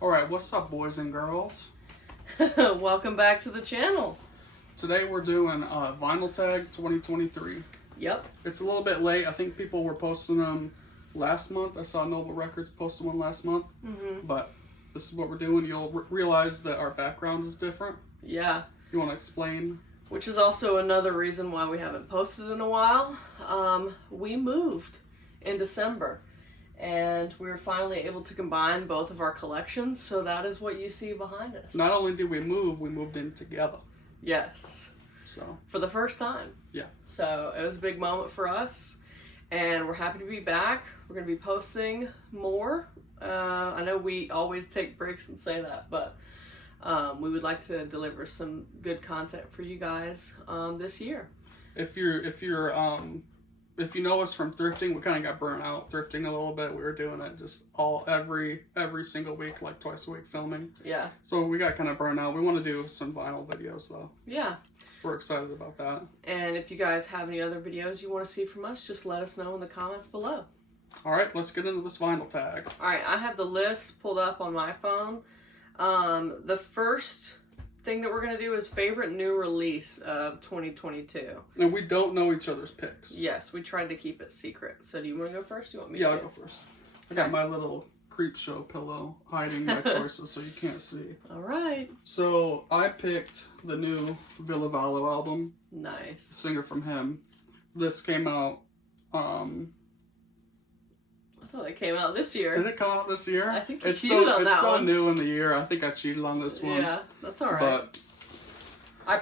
Alright, what's up, boys and girls? Welcome back to the channel. Today we're doing Vinyl Tag 2023. Yep. It's a little bit late. I think people were posting them last month. I saw Noble Records posted one last month. But this is what we're doing. You'll realize that our background is different. Yeah. You want to explain? Which is also another reason why we haven't posted in a while. We moved in December. And we were finally able to combine both of our collections, so that is what you see behind us. Not only did we moved in together. Yes. So. For the first time. Yeah. So it was a big moment for us, and we're happy to be back. We're going to be posting more. I know we always take breaks and say that, but we would like to deliver some good content for you guys this year. If you know us from thrifting, we kind of got burnt out thrifting a little bit. We were doing it just every single week, like twice a week filming. Yeah. So we got kind of burnt out. We want to do some vinyl videos though. Yeah. We're excited about that. And if you guys have any other videos you want to see from us, just let us know in the comments below. All right, let's get into this vinyl tag. All right, I have the list pulled up on my phone. The first thing that we're going to do is favorite new release of 2022. And we don't know each other's picks. Yes, we tried to keep it secret. So do you want to go first? Do you want me to? Yeah, I'll go first. I got my little creep show pillow hiding my choices so you can't see. All right. So I picked the new Villavallo album. Nice. Singer from him. This came out, I thought it came out this year. Did it come out this year? I think you cheated on that one. It's so new in the year. I think I cheated on this one. Yeah, that's all right. But I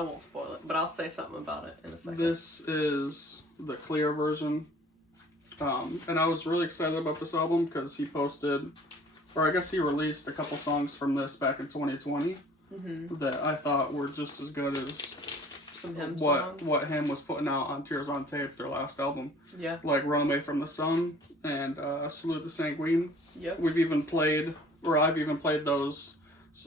won't spoil it, but I'll say something about it in a second. This is the clear version. And I was really excited about this album because he posted, or I guess he released a couple songs from this back in 2020 that I thought were just as good as what him was putting out on Tears on Tape, their last album. Yeah. Like Runaway from the Sun and Salute the Sanguine. Yep. I've even played those.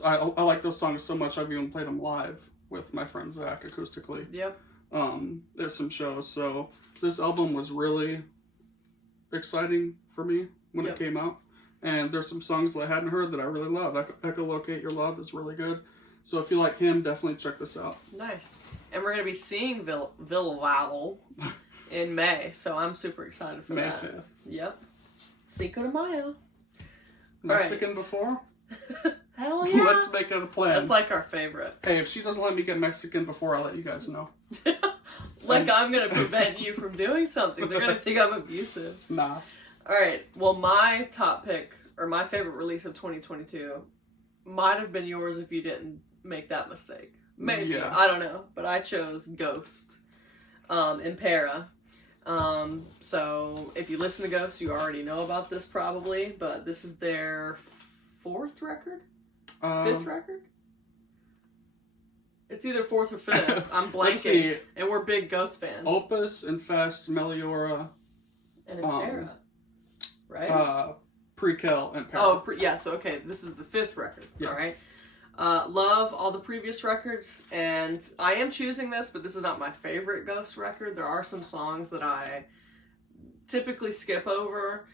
I like those songs so much I've even played them live with my friend Zach acoustically. Yep. At some shows. So this album was really exciting for me when it came out. And there's some songs that I hadn't heard that I really love. Echolocate Your Love is really good. So if you like him, definitely check this out. Nice. And we're going to be seeing Villavallo in May, so I'm super excited for that. May 5th. Yep. Cinco de Mayo. Mexican before? Hell yeah. Let's make it a plan. That's like our favorite. Hey, if she doesn't let me get Mexican before, I'll let you guys know. Like I'm going to prevent you from doing something. They're going to think I'm abusive. Nah. Alright, well my top pick, or my favorite release of 2022, might have been yours if you didn't make that mistake. Maybe. Yeah. I don't know. But I chose Ghost in Para. So if you listen to Ghost, you already know about this probably, but this is their fourth record? Fifth record? It's either fourth or fifth. I'm blanking. And we're big Ghost fans. Opus, Infest, Meliora. And Para. Right? Prequel and Para. Oh, so okay, this is the fifth record. Yeah. All right. Love all the previous records, and I am choosing this, but this is not my favorite Ghost record. There are some songs that I typically skip over.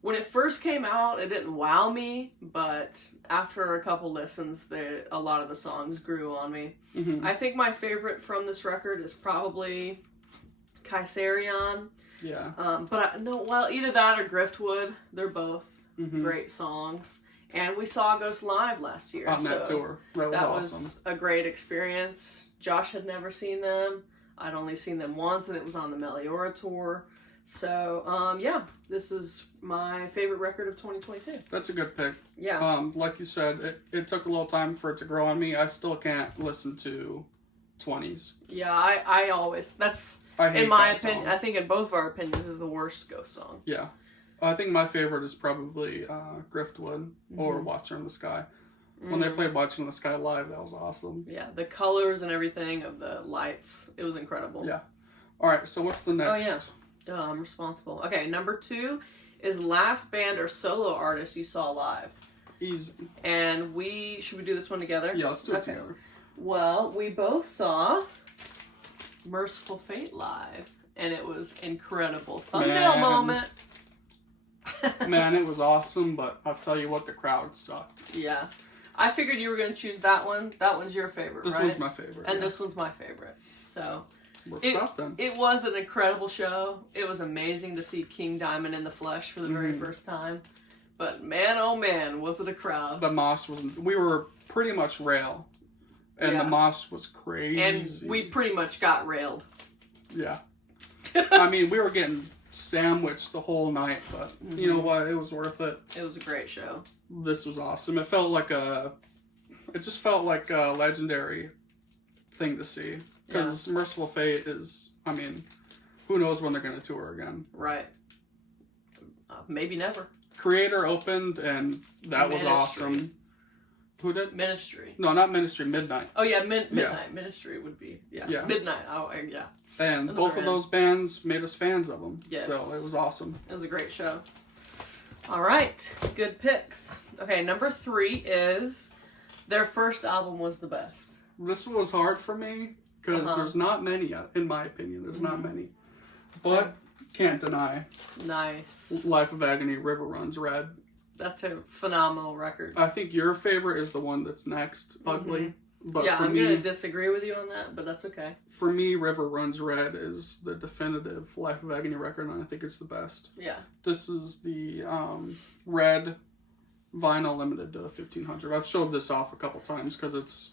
When it first came out, it didn't wow me, but after a couple listens, a lot of the songs grew on me. I think my favorite from this record is probably Kaiserion. Yeah. Either that or Griftwood. They're both great songs. And we saw Ghost live last year. On that tour. That was awesome. Was a great experience. Josh had never seen them. I'd only seen them once, and it was on the Meliora tour. So, this is my favorite record of 2022. That's a good pick. Yeah. Like you said, it took a little time for it to grow on me. I still can't listen to 20s. Yeah, I always... in my opinion, I think in both of our opinions, this is the worst Ghost song. Yeah. I think my favorite is probably Griftwood or Watcher in the Sky. When they played Watcher in the Sky live, that was awesome. Yeah, the colors and everything of the lights, it was incredible. Yeah. All right, so what's the next? Oh, yeah. Duh, I'm responsible. Okay, number 2 is last band or solo artist you saw live. Easy. And should we do this one together? Yeah, let's do it together. Well, we both saw Merciful Fate live, and it was incredible. Thumbnail moment. Man, it was awesome, but I'll tell you what, the crowd sucked. Yeah. I figured you were going to choose that one. That one's your favorite, This right? one's my favorite. And this one's my favorite. So, works out then. It was an incredible show. It was amazing to see King Diamond in the flesh for the very first time. But man, oh man, was it a crowd. The mosh was... We were pretty much rail. And the mosh was crazy. And we pretty much got railed. Yeah. I mean, we were getting sandwiched the whole night, but you know what? It was worth it. It was a great show. This was awesome. It just felt like a legendary thing to see. Because Merciful Fate is, I mean, who knows when they're going to tour again. Right. Maybe never. Creator opened, and that was awesome. Who did? Ministry. No, not Ministry, Midnight. Oh, yeah, Midnight. Ministry would be, yeah. Midnight, yeah. And both of those bands made us fans of them. Yes. So it was awesome. It was a great show. All right, good picks. Okay, number 3 is their first album was the best. This was hard for me because there's not many, in my opinion. There's not many. But can't deny. Nice. Life of Agony, River Runs Red. That's a phenomenal record. I think your favorite is the one that's next, Ugly. But yeah, for I'm me, going to disagree with you on that, but that's okay. For me, River Runs Red is the definitive Life of Agony record, and I think it's the best. Yeah. This is the red vinyl limited to 1500. I've showed this off a couple times because it's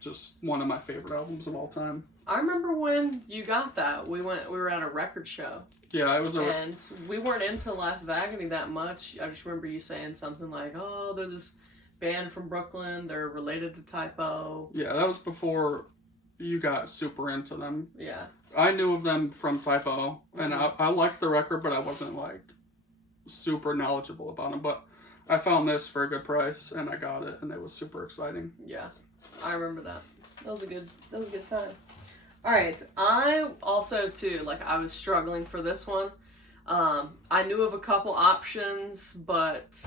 just one of my favorite albums of all time. I remember when you got that. We were at a record show. Yeah, it was and we weren't into Life of Agony that much. I just remember you saying something like, "Oh, they're this band from Brooklyn. They're related to Typo." Yeah, that was before you got super into them. Yeah. I knew of them from Typo, and I liked the record, but I wasn't like super knowledgeable about them. But I found this for a good price, and I got it, and it was super exciting. Yeah, I remember that. That was a good time. All right, I also too, I was struggling for this one. I knew of a couple options, but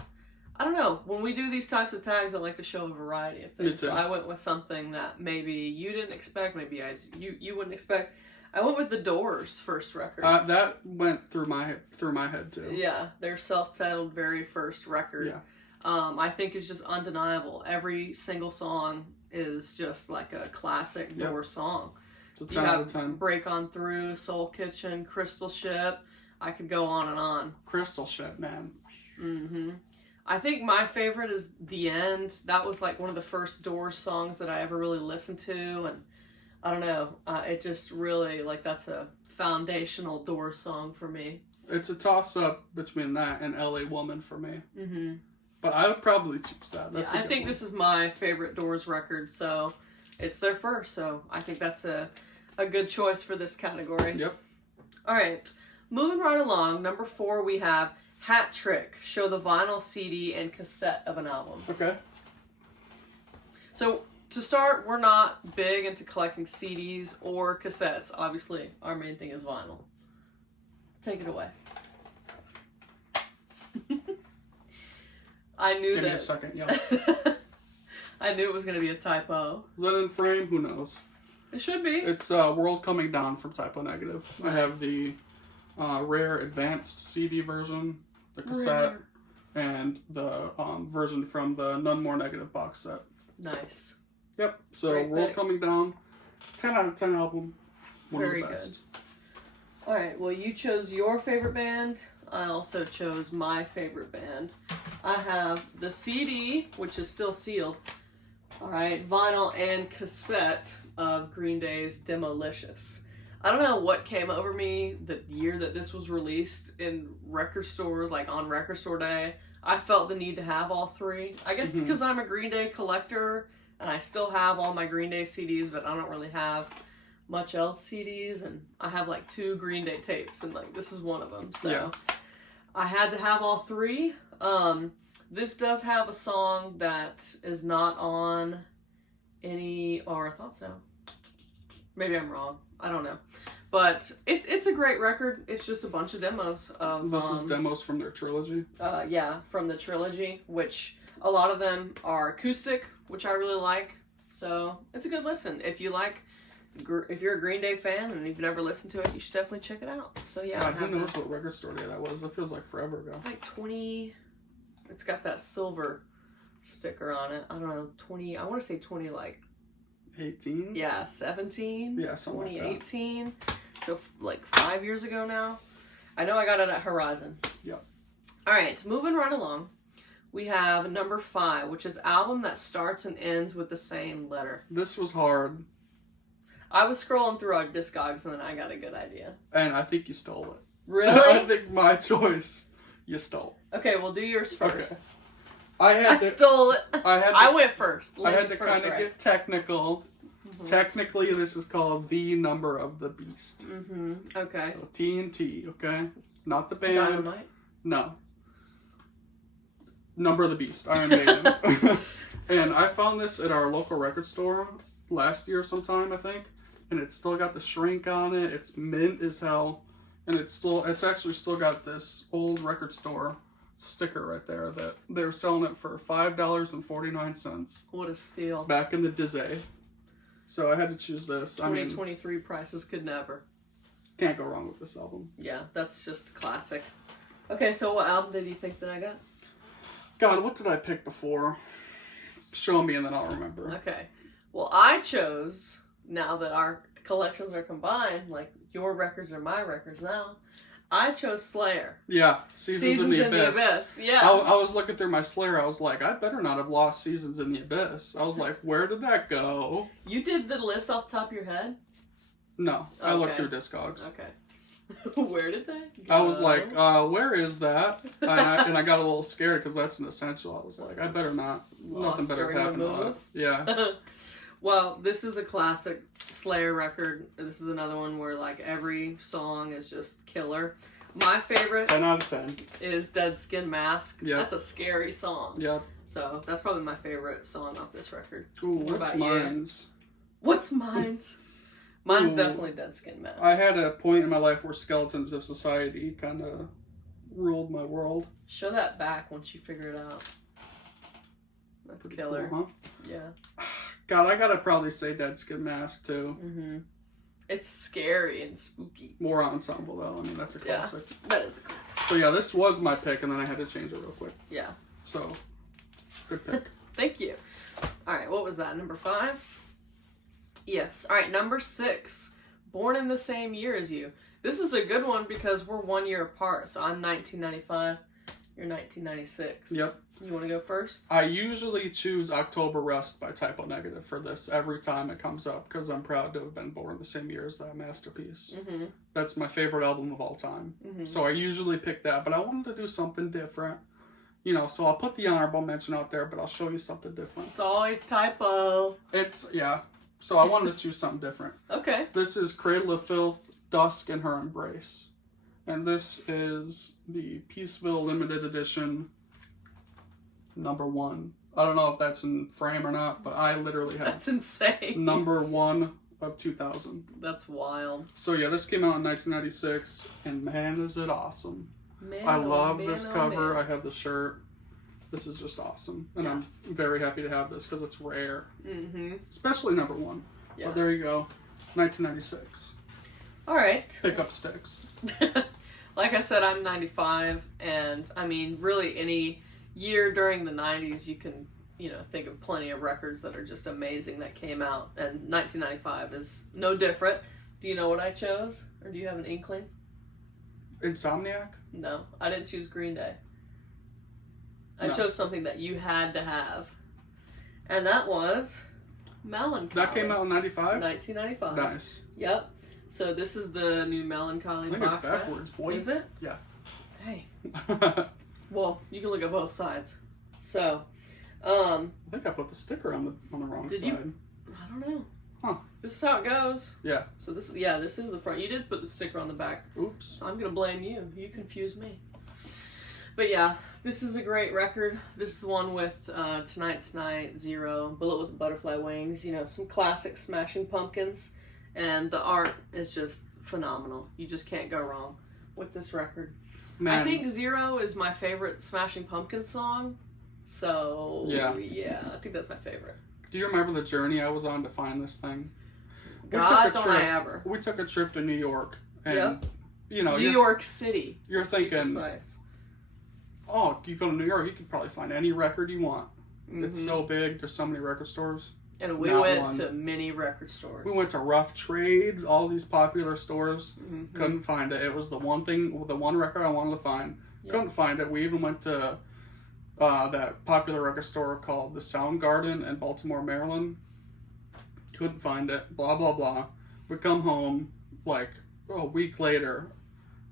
I don't know. When we do these types of tags, I like to show a variety of things. Me too. So I went with something that maybe you didn't expect, maybe you wouldn't expect. I went with the Doors' first record. That went through my head too. Yeah, their self-titled very first record. Yeah. I think it's just undeniable. Every single song is just like a classic Doors song. It's a 10 out of 10. Break On Through, Soul Kitchen, Crystal Ship. I could go on and on. Crystal Ship, man. Mm-hmm. I think my favorite is The End. That was like one of the first Doors songs that I ever really listened to, and I don't know. It just really, that's a foundational Doors song for me. It's a toss-up between that and LA Woman for me. Mm-hmm. But I would probably choose that. I think this is my favorite Doors record, so it's their first, so I think that's a good choice for this category. Yep. All right. Moving right along, number 4, we have Hat Trick. Show the vinyl, CD, and cassette of an album. Okay. So, to start, we're not big into collecting CDs or cassettes. Obviously, our main thing is vinyl. Take it away. I knew Give that. me a second, yeah. I knew it was going to be a typo. Is that in frame? Who knows? It should be. It's World Coming Down from Typo Negative. Nice. I have the rare advanced CD version, the cassette, and the version from the None More Negative box set. Nice. Yep. So Great World pick. Coming Down, 10 out of 10 album. One Very of the best. good. All right. Well, you chose your favorite band. I also chose my favorite band. I have the CD, which is still sealed. All right, vinyl and cassette of Green Day's Demolicious. I don't know what came over me the year that this was released in record stores, on record store day. I felt the need to have all 3. I guess because I'm a Green Day collector and I still have all my Green Day CDs, but I don't really have much else CDs, and I have 2 Green Day tapes, and this is one of them. So I had to have all 3. This does have a song that is not on any, or I thought so. Maybe I'm wrong. I don't know. But it's a great record. It's just a bunch of demos of... This is demos from their trilogy? Yeah, from the trilogy, which a lot of them are acoustic, which I really like. So it's a good listen. If you like if you're a Green Day fan and you've never listened to it, you should definitely check it out. So yeah, I didn't know what record store day that was. It feels like forever ago. It's like 20. It's got that silver sticker on it. I don't know, 20. I want to say 20, like 18. Yeah, 17. Yeah, something 2018. So like 5 years ago now. I know I got it at Horizon. Yep. All right, moving right along. We have number 5, which is album that starts and ends with the same letter. This was hard. I was scrolling through our discogs and then I got a good idea. And I think you stole it. Really? I think my choice you stole. Okay, we'll do yours first. Okay. I stole it. I went first. I had to kind of get technical. Mm-hmm. Technically, this is called The Number of the Beast. Mm-hmm. Okay. So TNT, okay? Not the band. Dynamite? No. Number of the Beast, Iron Maiden. And I found this at our local record store last year sometime, I think. And it's still got the shrink on it. It's mint as hell. And it's actually still got this old record store sticker right there that they were selling it for $5.49. What a steal. Back in the day. So I had to choose this. 2023 prices could never. Can't go wrong with this album. Yeah, that's just classic. Okay, so what album did you think that I got? God, what did I pick before? Show me and then I'll remember. Okay. Well, I chose, now that our collections are combined, like your records are my records now, I chose Slayer. Yeah, Seasons in the Abyss. Yeah. I was looking through my Slayer. I was like, I better not have lost Seasons in the Abyss. I was like, where did that go? You did the list off the top of your head? No, Okay. I looked through Discogs. Okay. Where did that go? I was like, where is that? And I got a little scared because that's an essential. I was like, I better not. Nothing better happen to that. Yeah. Well, this is a classic Slayer record. This is another one where like every song is just killer. My favorite 10 out of 10 is Dead Skin Mask. Yeah. That's a scary song. Yep. So that's probably my favorite song off this record. Ooh, what's mine's? What's mine's? Mine's Ooh. definitely Dead Skin Mask. I had a point in my life where Skeletons of Society kind of ruled my world. Show that back once you figure it out. That's Pretty killer. cool, huh? Yeah. God, I gotta probably say Dead Skin Mask too. Mm-hmm. It's scary and spooky. More ensemble though. I mean, that's a classic. Yeah, that is a classic. So yeah, this was my pick, and then I had to change it real quick. Yeah. So, good pick. Thank you. All right, what was that? Number 5? Yes. All right, number 6. Born in the same year as you. This is a good one because we're 1 year apart. So I'm 1995. You're 1996. Yep. You want to go first? I usually choose October Rust by Typo Negative for this every time it comes up because I'm proud to have been born the same year as that masterpiece. Mm-hmm. That's my favorite album of all time. Mm-hmm. So I usually pick that, but I wanted to do something different. You know, so I'll put the honorable mention out there, but I'll show you something different. It's always typo. Yeah. So I wanted to choose something different. Okay. This is Cradle of Filth, Dusk in Her Embrace. And this is the Peaceville Limited Edition number 1. I don't know if that's in frame or not, but I literally have That's insane. number 1 of 2000. That's wild. So yeah, this came out in 1996, and man, is it awesome. Man, I oh, love man, this oh, cover. man. I have the shirt. This is just awesome. And Yeah. I'm very happy to have this because it's rare. Mm-hmm. Especially number 1. Yeah. But there you go. 1996. All right. Pick up sticks. Like I said, I'm 95, and I mean, really any year during the 90s, you can, think of plenty of records that are just amazing that came out, and 1995 is no different. Do you know what I chose? Or do you have an inkling? Insomniac? No, I didn't choose Green Day. I No. chose something that you had to have, and that was Melancholy. That came out in 95? 1995. Nice. Yep. So this is the new Melancholy I think it's box set. backwards, boy. Is it? Yeah. Hey. Well, you can look at both sides. So, I think I put the sticker on the wrong Did side. you? I don't know. Huh. This is how it goes. Yeah. So this is the front. You did put the sticker on the back. Oops. So I'm gonna blame you. You confused me. But yeah, this is a great record. This is the one with Tonight, Zero, Bullet with Butterfly Wings. Some classic Smashing Pumpkins, and the art is just phenomenal. You just can't go wrong with this record. Man. I think Zero is my favorite Smashing Pumpkins song. So, yeah, I think that's my favorite. Do you remember the journey I was on to find this thing? God, don't I ever. We took a trip to New York, and you know, New York City. You're thinking, oh, you go to New York, you can probably find any record you want. It's so big. There's so many record stores. And we went to many record stores. We went to Rough Trade, all these popular stores. Couldn't find it. It was the one record I wanted to find. Couldn't find it. We even went to that popular record store called the Soundgarden in Baltimore, Maryland. Couldn't find it. Blah, blah, blah. We come home, like, a week later,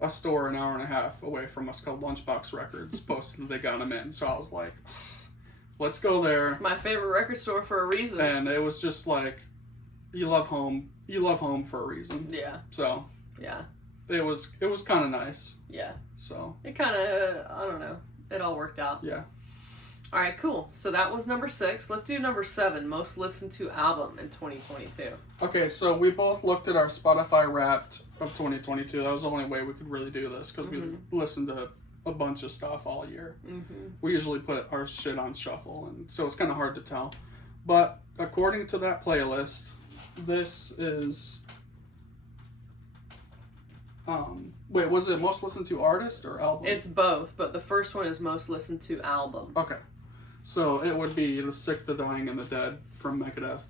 a store an hour and a half away from us called Lunchbox Records posted that they got them in. So I was like, let's go there. It's my favorite record store for a reason. And it was just like, you love home for a reason. Yeah. So. Yeah. It was kind of nice. Yeah. So. It kind of, I don't know. It all worked out. Yeah. All right, cool. So that was number 6. Let's do number 7, most listened to album in 2022. Okay, so we both looked at our Spotify Wrapped of 2022. That was the only way we could really do this because we listened to a bunch of stuff all year. We usually put our shit on shuffle, and so it's kind of hard to tell. But according to that playlist, this is wait, was it most listened to artist or album? It's both, but the first one is most listened to album. Okay, so it would be The Sick, the Dying, and the Dead from Megadeth.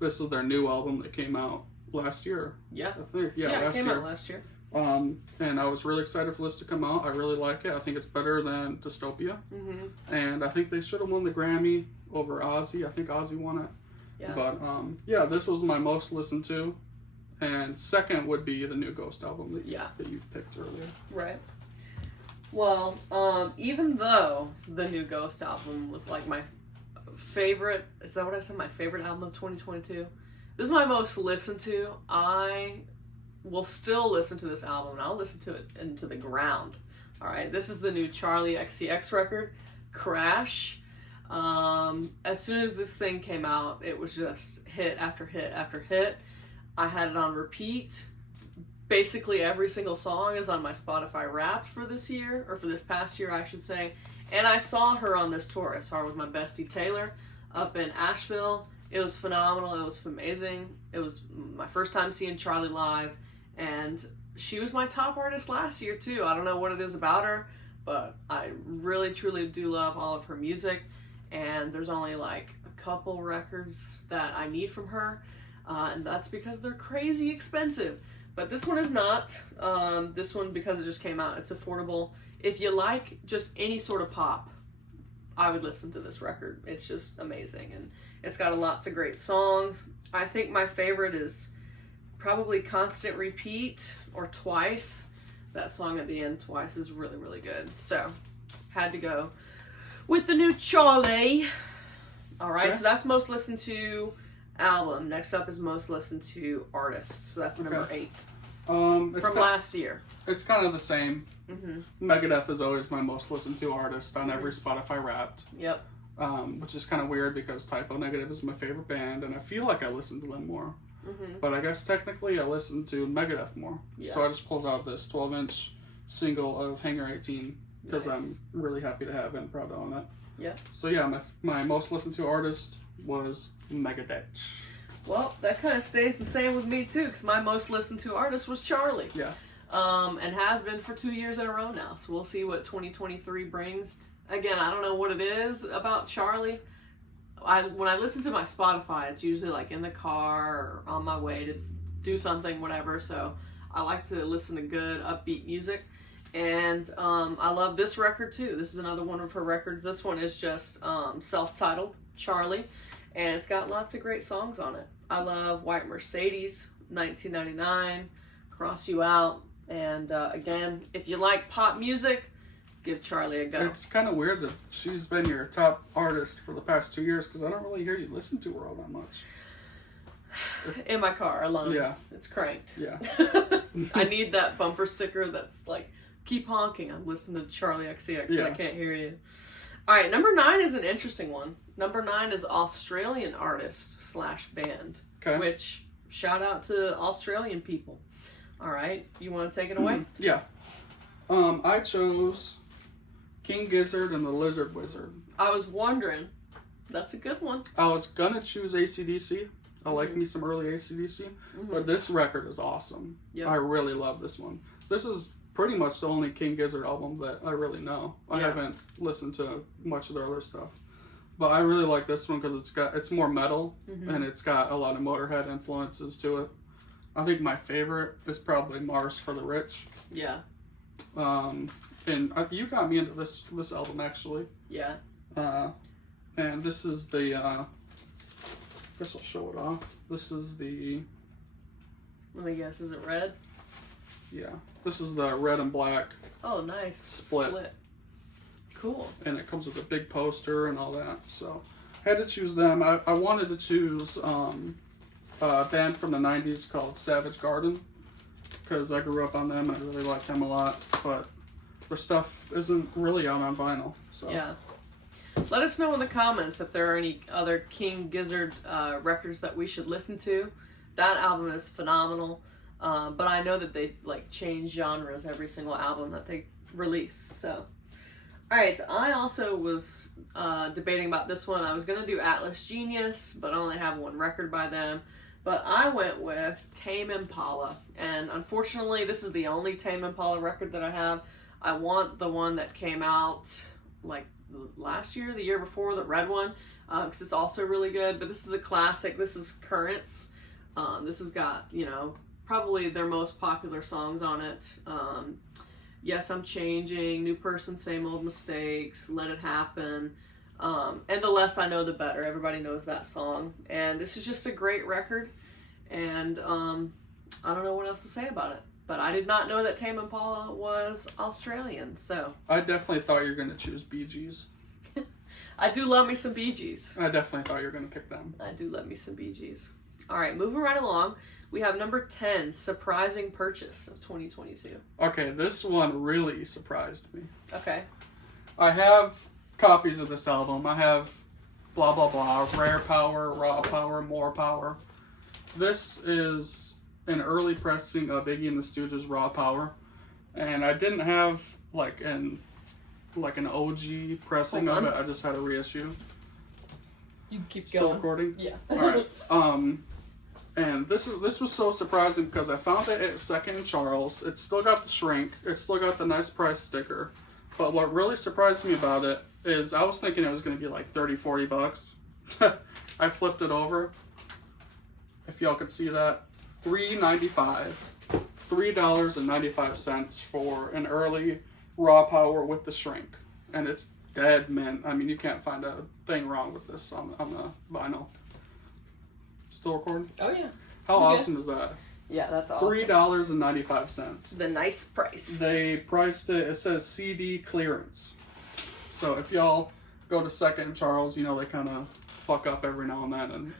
This is their new album that came out last year. Yeah, I think. Yeah, it came out last year. And I was really excited for this to come out. I really like it. I think it's better than Dystopia. And I think they should have won the Grammy over Ozzy. I think Ozzy won it. Yeah. But, yeah, this was my most listened to. And second would be the new Ghost album that you picked earlier. Right. Well, even though the new Ghost album was like my favorite, is that what I said? My favorite album of 2022? This is my most listened to. I will still listen to this album, and I'll listen to it into the ground. All right, this is the new Charlie XCX record, Crash. As soon as this thing came out, it was just hit after hit after hit. I had it on repeat. Basically every single song is on my Spotify Wrapped for this year, or for this past year, I should say. And I saw her on this tour. I saw her with my bestie Taylor up in Asheville. It was phenomenal. It was amazing. It was my first time seeing Charlie live. And she was my top artist last year, too. I don't know what it is about her, but I really, truly do love all of her music. And there's only like a couple records that I need from her. And that's because they're crazy expensive. But this one is not. This one, because it just came out, it's affordable. If you like just any sort of pop, I would listen to this record. It's just amazing. And it's got lots of great songs. I think my favorite is probably Constant Repeat or Twice. That song at the end, Twice, is really, really good. So, had to go with the new Charlie. All right, so that's most listened to album. Next up is most listened to artist. So that's number 8. From last year. It's kind of the same. Megadeth is always my most listened to artist on every Spotify Wrapped. Yep. Which is kind of weird because Typo Negative is my favorite band, and I feel like I listen to them more. But I guess technically I listen to Megadeth more. So I just pulled out this 12-inch single of Hangar 18 because I'm really happy to have it and proud to own it. Yeah. So yeah, my most listened to artist was Megadeth. Well, that kind of stays the same with me too, because my most listened to artist was Charlie. Yeah. And has been for 2 years in a row now. So we'll see what 2023 brings. Again, I don't know what it is about Charlie. When I listen to my Spotify, it's usually like in the car or on my way to do something, whatever. So I like to listen to good, upbeat music. And I love this record too. This is another one of her records. This one is just self-titled, Charlie. And it's got lots of great songs on it. I love White Mercedes, 1999, Cross You Out. And again, if you like pop music, give Charlie a go. It's kind of weird that she's been your top artist for the past 2 years because I don't really hear you listen to her all that much. In my car alone. Yeah. It's cranked. Yeah. I need that bumper sticker that's like, keep honking. I'm listening to Charlie XCX and I can't hear you. All right, number 9 is an interesting one. Number 9 is Australian artist / band. Okay. Which, shout out to Australian people. All right, you want to take it away? Yeah. I chose King Gizzard and the Lizard Wizard. I was wondering. That's a good one. I was gonna choose AC/DC, I like me some early AC/DC, but this record is awesome. Yep. I really love this one. This is pretty much the only King Gizzard album that I really know. I haven't listened to much of their other stuff, but I really like this one because it's more metal and it's got a lot of Motorhead influences to it. I think my favorite is probably Mars for the Rich. Yeah. And you got me into this album actually. Yeah. And this is the. I guess I'll show it off. This is the. Let me guess. Is it red? Yeah. This is the red and black. Oh, nice. Split. Cool. And it comes with a big poster and all that. So I had to choose them. I wanted to choose a band from the 90s called Savage Garden because I grew up on them. I really liked them a lot. But their stuff isn't really out on vinyl. So. Yeah. Let us know in the comments if there are any other King Gizzard records that we should listen to. That album is phenomenal. But I know that they like change genres every single album that they release. So, all right. I also was debating about this one. I was gonna do Atlas Genius, but I only have one record by them. But I went with Tame Impala, and unfortunately, this is the only Tame Impala record that I have. I want the one that came out like last year, the year before, the red one, because it's also really good. But this is a classic. This is Currents. This has got, you know, probably their most popular songs on it. Yes, I'm Changing, New Person, Same Old Mistakes, Let It Happen, and The Less I Know the Better. Everybody knows that song. And this is just a great record, and I don't know what else to say about it. But I did not know that Tame Impala was Australian, so. I definitely thought you were going to choose Bee Gees. I do love me some Bee Gees. I definitely thought you were going to pick them. I do love me some Bee Gees. All right, moving right along. We have number 10, Surprising Purchase of 2022. Okay, this one really surprised me. Okay. I have copies of this album. I have blah, blah, blah, Rare Power, Raw Power, More Power. This is an early pressing of Iggy and the Stooges' Raw Power, and I didn't have like an OG pressing of it. I just had a reissue. You keep Still going. recording? Yeah. All right. And this was so surprising because I found it at Second and Charles. It's still got the shrink. It's still got the nice price sticker. But what really surprised me about it is I was thinking it was going to be like $30-40. I flipped it over. If y'all could see that. $3.95. $3.95 for an early Raw Power with the shrink. And it's dead mint. I mean, you can't find a thing wrong with this on the vinyl. Still recording? Oh, yeah. How awesome is that? Yeah, that's awesome. $3.95. The nice price. They priced it, it says CD clearance. So if y'all go to Second and Charles, you know they kind of fuck up every now and then, and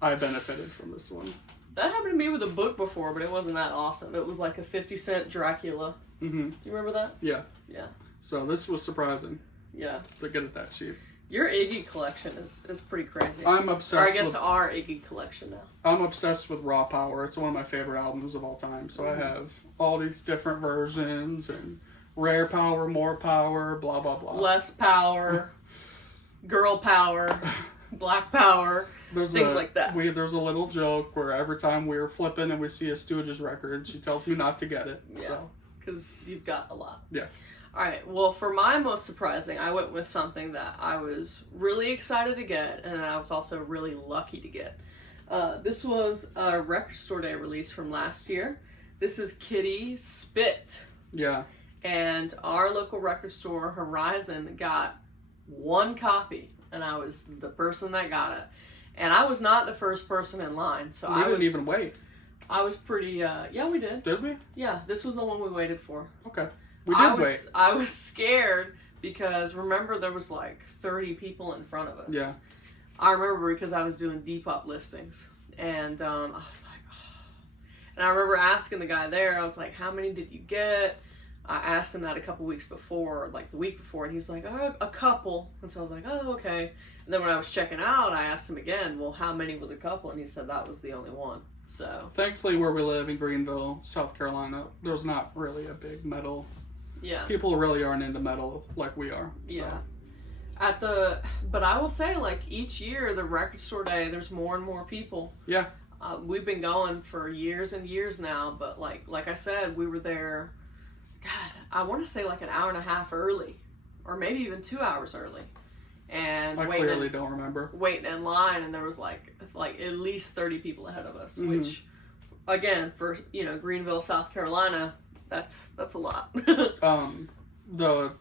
I benefited from this one. That happened to me with a book before, but it wasn't that awesome. It was like a 50-cent Dracula. Mm-hmm. Do you remember that? Yeah. Yeah. So this was surprising. Yeah. To get it that cheap. Your Iggy collection is pretty crazy. I'm obsessed Or I guess with, our Iggy collection now. I'm obsessed with Raw Power. It's one of my favorite albums of all time. So I have all these different versions and Rare Power, More Power, blah, blah, blah. Less Power, Girl Power, Black Power, things like that. There's a little joke where every time we're flipping and we see a Stooges record, she tells me not to get it. Yeah, because you've got a lot. Yeah. Alright, well, for my most surprising, I went with something that I was really excited to get, and I was also really lucky to get. This was a Record Store Day release from last year. This is Kitty Spit. Yeah. And our local record store, Horizon, got one copy, and I was the person that got it. And I was not the first person in line, so we didn't even wait. I was pretty, yeah, we did. Did we? Yeah, this was the one we waited for. Okay. We did wait. I was scared because remember there was like 30 people in front of us. Yeah. I remember because I was doing Depop listings, and I was like, oh. And I remember asking the guy there, I was like, how many did you get? I asked him that a couple weeks before, like the week before, and he was like, oh, a couple. And so I was like, oh, okay. And then when I was checking out, I asked him again, well, how many was a couple? And he said that was the only one. So thankfully, where we live in Greenville, South Carolina, there's not really a big metal. Yeah. People really aren't into metal like we are. So. Yeah. But I will say, like, each year, the record store day, there's more and more people. Yeah. We've been going for years and years now, but like I said, we were there, God, I want to say like an hour and a half early, or maybe even 2 hours early. And I clearly don't remember. Waiting in line, and there was like at least 30 people ahead of us, which, again, for, Greenville, South Carolina, that's a lot. The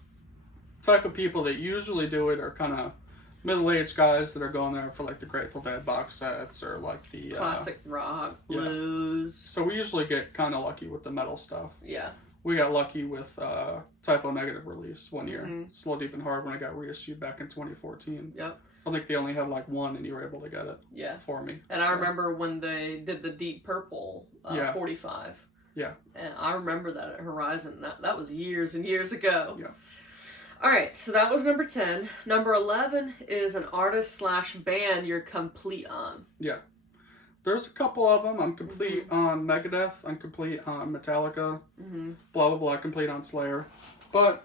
type of people that usually do it are kind of middle-aged guys that are going there for like the Grateful Dead box sets or like the classic rock, blues. So we usually get kind of lucky with the metal stuff. Yeah. We got lucky with Typo Negative release one year. Slow Deep and Hard when it got reissued back in 2014. Yep. I think they only had like one and you were able to get it. Yeah. For me. And I remember when they did the Deep Purple 45. Yeah. And I remember that at Horizon. That was years and years ago. Yeah. All right, so that was number 10. Number 11 is an artist/band you're complete on. Yeah. There's a couple of them. I'm complete on Megadeth. I'm complete on Metallica. Blah, blah, blah. Complete on Slayer. But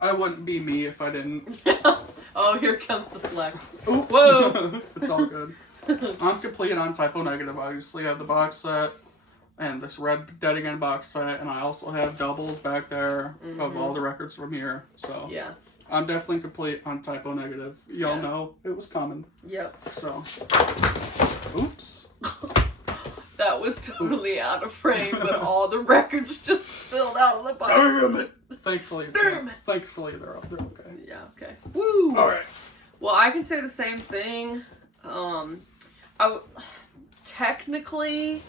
I wouldn't be me if I didn't. Oh, here comes the flex. Oop. Whoa. It's all good. I'm complete on Typo Negative. I obviously have the box set and this Red Dead Again box set. And I also have doubles back there of all the records from here. So yeah. I'm definitely complete on Typo Negative. Y'all know it was coming. Yep. So, oops. That was totally out of frame, but all the records just spilled out of the box. Damn it! Thankfully, Damn they're okay. Yeah, okay. Woo! Alright. Well, I can say the same thing. Technically,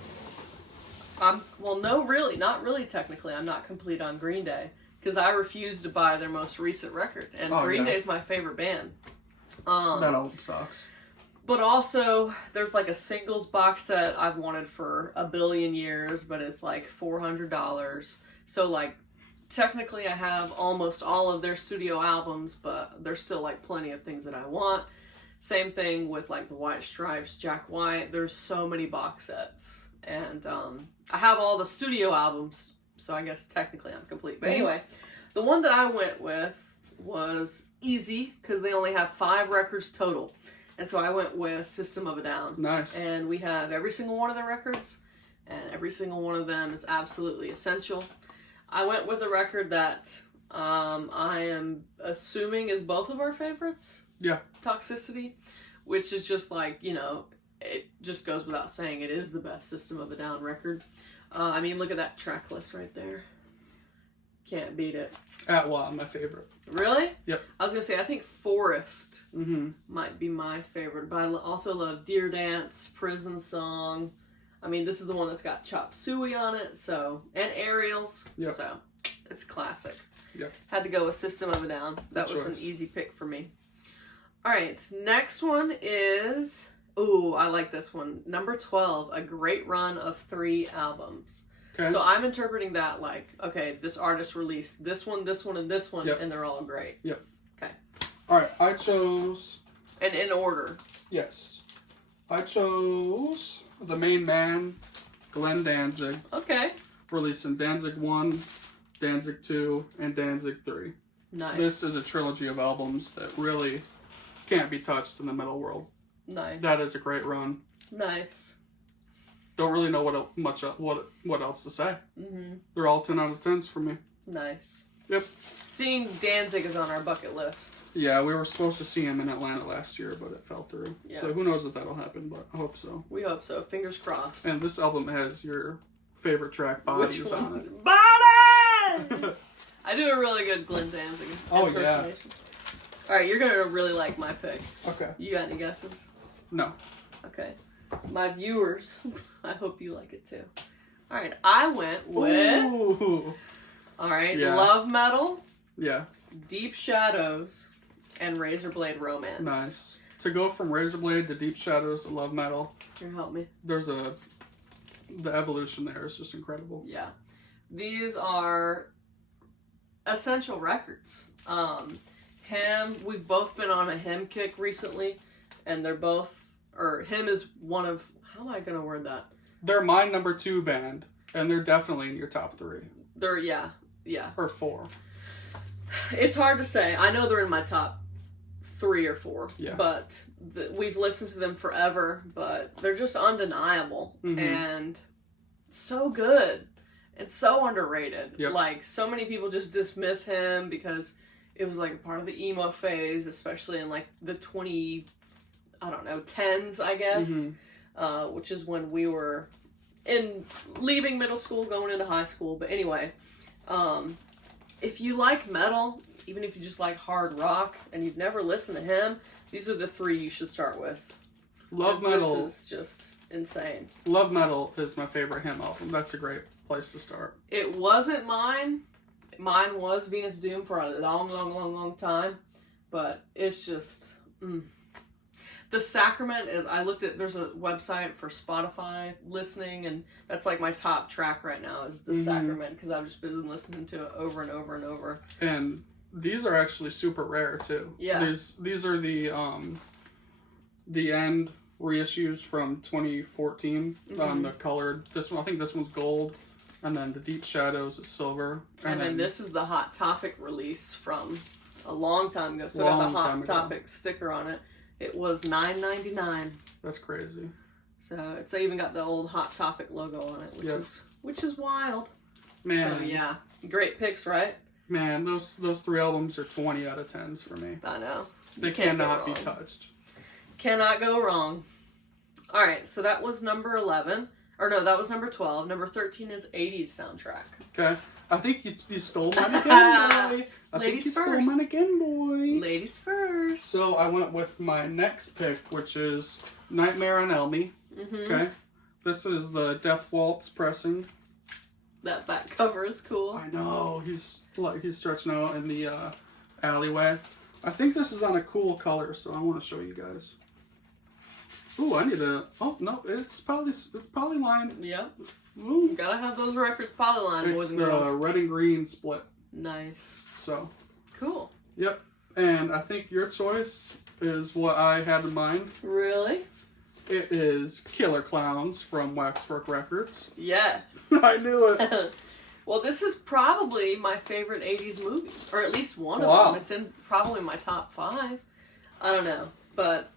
not really technically, I'm not complete on Green Day. Because I refuse to buy their most recent record. And Green Day is my favorite band. That album sucks. But also, there's like a singles box set I've wanted for a billion years, but it's like $400. So like, technically I have almost all of their studio albums, but there's still like plenty of things that I want. Same thing with like the White Stripes, Jack White. There's so many box sets. And I have all the studio albums, so I guess technically I'm complete. But anyway, the one that I went with was easy, because they only have 5 records total. And so I went with System of a Down. Nice. And we have every single one of their records, and every single one of them is absolutely essential. I went with a record that I am assuming is both of our favorites. Yeah. Toxicity, which is just like, it just goes without saying it is the best System of a Down record. I mean, look at that track list right there. Can't beat it. Atwa, my favorite. Really? Yep. I was going to say, I think Forest might be my favorite, but I also love Deer Dance, Prison Song. I mean, this is the one that's got Chop Suey on it, and Aerials, so it's classic. Yep. Had to go with System of a Down. That was an easy pick for me. All right, next one is... Ooh, I like this one. Number 12, a great run of 3 albums. Okay. So I'm interpreting that like, okay, this artist released this one, and this one, and they're all great. Yep. Okay. All right, I chose... And in order. Yes. I chose the main man, Glenn Danzig. Okay. Releasing Danzig 1, Danzig 2, and Danzig 3. Nice. This is a trilogy of albums that really can't be touched in the metal world. Nice. That is a great run. Nice. Don't really know what else to say. They're all 10 out of 10s for me. Nice. Yep. Seeing Danzig is on our bucket list. Yeah, we were supposed to see him in Atlanta last year, but it fell through. Yeah. So who knows if that'll happen, but I hope so. We hope so. Fingers crossed. And this album has your favorite track, Bodies, on it. Bodies! I do a really good Glenn Danzig impersonation. Oh, yeah. Alright, you're going to really like my pick. Okay. You got any guesses? No. Okay. My viewers, I hope you like it too. Alright, I went with... Ooh. Alright, Love Metal. Yeah. Deep Shadows. And Razorblade Romance. Nice. To go from Razorblade to Deep Shadows to Love Metal. Here, help me. The evolution there is just incredible. Yeah. These are essential records. We've both been on a him kick recently, and they're both, or him is one of, how am I going to word that? They're my number 2 band, and they're definitely in your top 3. They're, yeah. Or 4. It's hard to say. I know they're in my top 3 or 4, Yeah. but we've listened to them forever, but they're just undeniable and so good and so underrated. Yep. Like, so many people just dismiss him because it was like a part of the emo phase, especially in like the 10s, I guess, which is when we were leaving middle school, going into high school. But anyway, if you like metal, even if you just like hard rock and you've never listened to him, these are the 3 you should start with. Love Metal. This is just insane. Love Metal is my favorite him album. That's a great place to start. It wasn't mine. Mine was Venus Doom for a long time. But it's just... The Sacrament is... I looked at... There's a website for Spotify listening, and that's like my top track right now is The Sacrament, because I've just been listening to it over and over and over. And these are actually super rare, too. Yeah. These are the end reissues from 2014 on the colored. This one, I think this one's gold, and then the Deep Shadows is silver, and then this is the Hot Topic release from a long time ago. So it got the Hot Topic sticker on it. It was $9.99. That's crazy. So it's even got the old Hot Topic logo on it, which is wild. Man, so yeah, great picks, right? Man, those 3 albums are 20 out of 10s for me. I know. They cannot be touched. Cannot go wrong. All right, so that was number 11. Or no, that was number 12. Number 13 is 80s soundtrack. Okay. I think you stole mine again, boy. Ladies first. Stole mine again, boy. Ladies first. So I went with my next pick, which is Nightmare on Elm. Okay. This is the Death Waltz pressing. That back cover is cool. I know. He's stretching out in the alleyway. I think this is on a cool color, so I want to show you guys. Ooh, I need to... Oh, no, it's polylined. Yep. Ooh. You gotta have those records polylined, boys and girls. It's the red and green split. Nice. So. Cool. Yep. And I think your choice is what I had in mind. Really? It is Killer Clowns from Waxwork Records. Yes. I knew it. Well, this is probably my favorite 80s movie. Or at least one of them. It's in probably my top 5. I don't know. But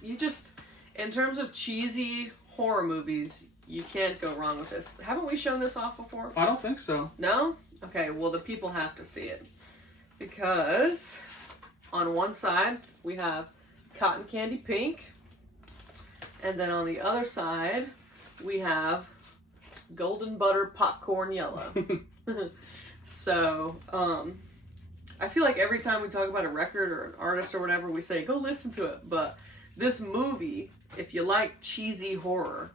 you just... In terms of cheesy horror movies, you can't go wrong with this. Haven't we shown this off before? I don't think so. No? Okay, well, the people have to see it. Because on one side, we have Cotton Candy Pink. And then on the other side, we have Golden Butter Popcorn Yellow. So, I feel like every time we talk about a record or an artist or whatever, we say, go listen to it. But this movie, if you like cheesy horror,